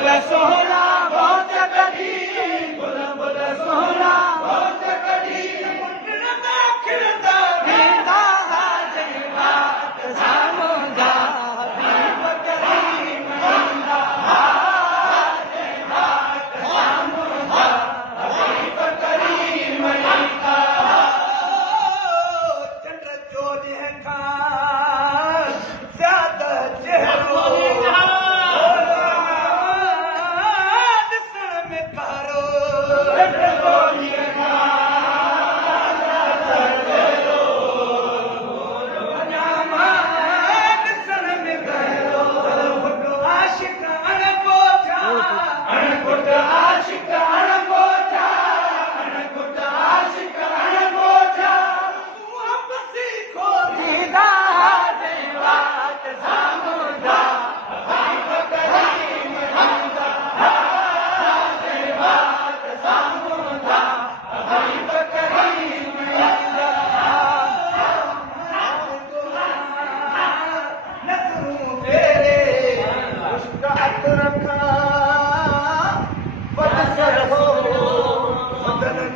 सोहरा बहुत कड़ी bull bull Sohra बहुत कड़ी मुंडन दा खिलदा वेंदा जे बात सामुंदा हबीब करीम वेंदा जे बात सामुंदा हबीब करीम वेंदा चंद्र जोड़ी है खान ज्यादा चेहरो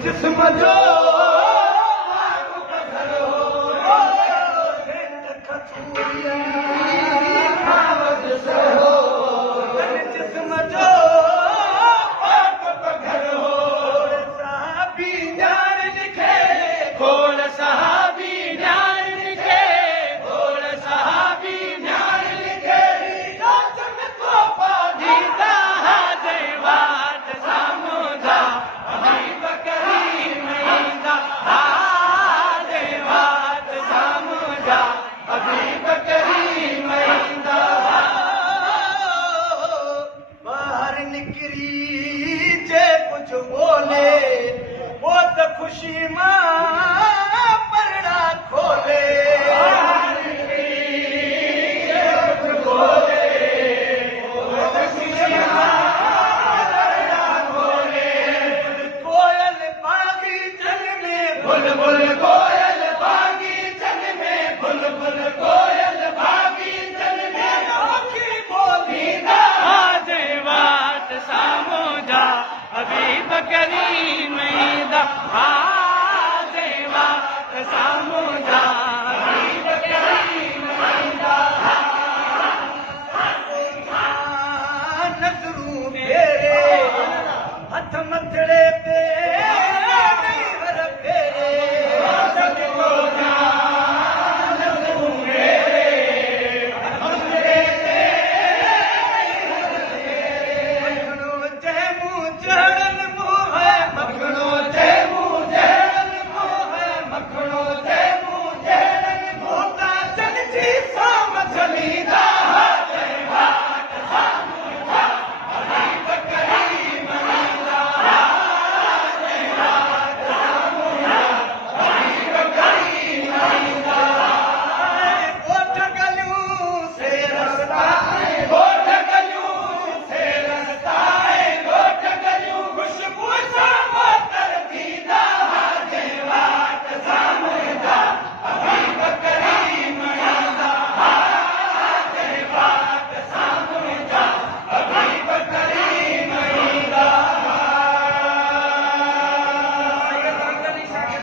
जिस्म जो जिस्म जो साहबी जान लिखे खोल साहबी जान लिखे खोल साहबी जान लिखे को दीदा जे बात सामुंदा हबीब करीम वेंदा जे बात सामुंदा हबीब करीम वेंदा बाहर निकरी जे कुछ बोले वो तो खुशी मां परड़ा खोले बुल बुल कोयल बागीचन में बुल बुल कोयल बागीचन में आँखी बोली ना जे बात सामुंदा हबीब करीम वेंदा जे बात सामुंदा हबीब करीम वेंदा नज़रूं मेरे हथ मथड़े पे